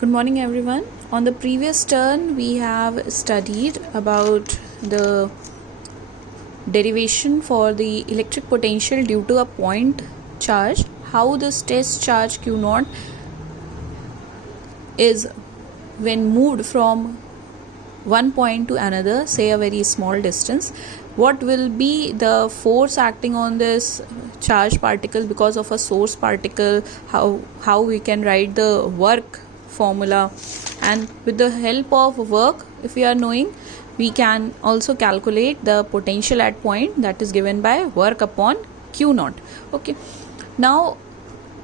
Good morning, everyone. On the previous turn, we have studied about the derivation for the electric potential due to a point charge, how this test charge Q naught is when moved from one point to another, say a very small distance, what will be the force acting on this charged particle because of a source particle, how we can write the work formula, and with the help of work, if we are knowing, we can also calculate the potential at point that is given by work upon Q naught. Okay, now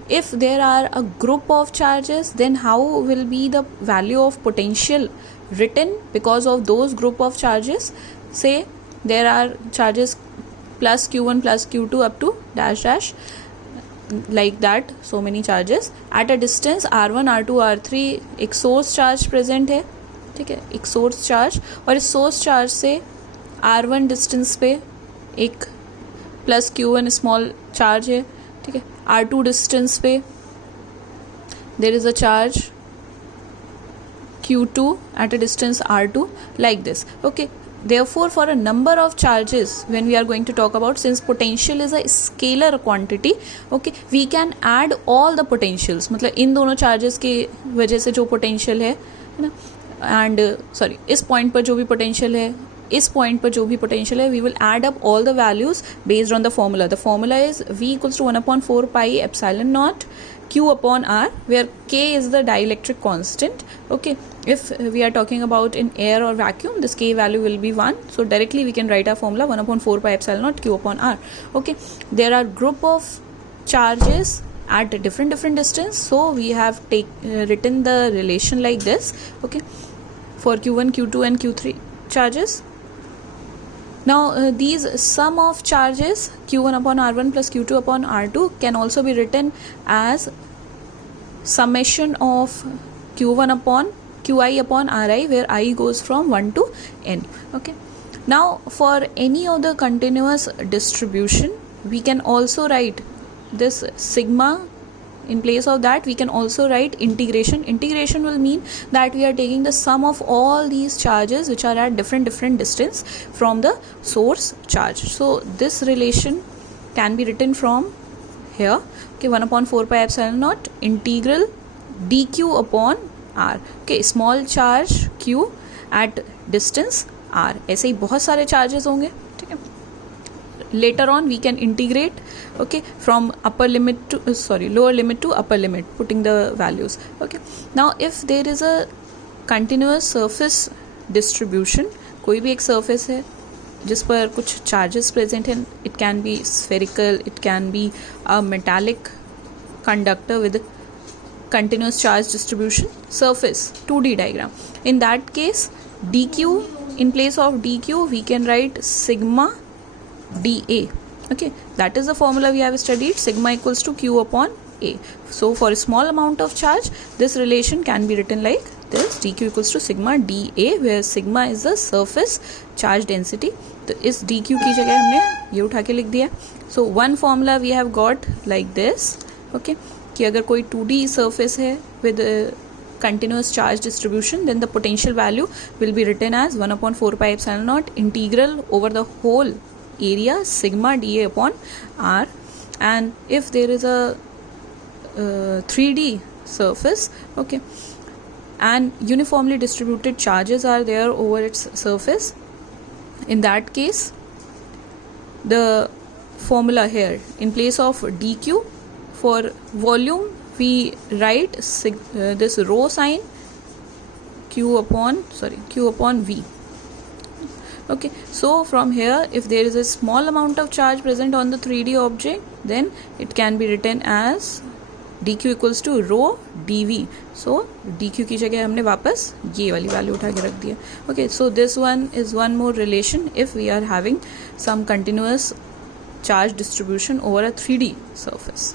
if there are a group of charges, then how will be the value of potential written because of those group of charges? Say there are charges plus q1 plus q2 up to dash dash, like that, so many charges at a distance r1 r2 r3 एक source charge present है, ठीक है, एक source charge, और इस source charge से r1 distance पे एक प्लस q1 स्मॉल चार्ज है, ठीक है, r2 डिस्टेंस पे there is a charge q2 at a distance r2, like this. Okay, therefore for a number of charges when we are going to talk about, since potential is a scalar quantity, okay, we can add all the potentials, मतलब इन दोनों charges की वजह से जो potential है ना, and sorry, इस point पर जो भी potential है, इस point पर जो भी potential है, we will add up all the values based on the formula. The formula is V equals to 1/4 pi epsilon naught Q upon R, where K is the dielectric constant. Okay, if we are talking about in air or vacuum, this K value will be 1. So directly we can write our formula 1/4 pi epsilon naught Q upon R. Okay, there are group of charges at different distance. So we have written the relation like this. Okay, for Q1, Q2 and Q3 charges. Now these sum of charges Q1 upon R1 plus Q2 upon R2 can also be written as summation of Q1 upon Qi upon Ri, where I goes from 1 to n. Okay, now for any of the continuous distribution, we can also write this sigma. In place of that, we can also write integration. Integration will mean that we are taking the sum of all these charges which are at different distance from the source charge. So this relation can be written from here. Okay, 1/4 pi epsilon naught integral dq upon r. Okay, small charge q at distance r. ऐसे ही बहुत सारे charges होंगे, ठीक है. Later on we can integrate, okay, from upper limit to lower limit to upper limit, putting the values. Okay, now if there is a continuous surface distribution, कोई भी एक surface है जिस पर कुछ charges present हैं, it can be spherical, it can be a metallic conductor with continuous charge distribution, surface 2D diagram. In that case, dq, in place of dq we can write sigma dA. Okay, that is the formula we have studied, sigma equals to q upon a. So for a small amount of charge, this relation can be written like this, dq equals to sigma dA, where sigma is the surface charge density. तो इस dq की जगह हमने ये उठा के लिख दिया. So one formula we have got like this. Okay, कि अगर कोई 2D surface है with continuous charge distribution, then the potential value will be written as 1/4 pi epsilon naught integral over the whole area sigma dA upon r. And if there is a 3D surface, okay, and uniformly distributed charges are there over its surface, in that case the formula here, in place of dq for volume we write this rho sign q upon v. Okay, so from here, if there is a small amount of charge present on the 3D object, then it can be written as dq equals to rho dv. So dq की जगह हमने वापस ये वाली value उठा के रख दिया. Okay, so this one is one more relation if we are having some continuous charge distribution over a 3D surface.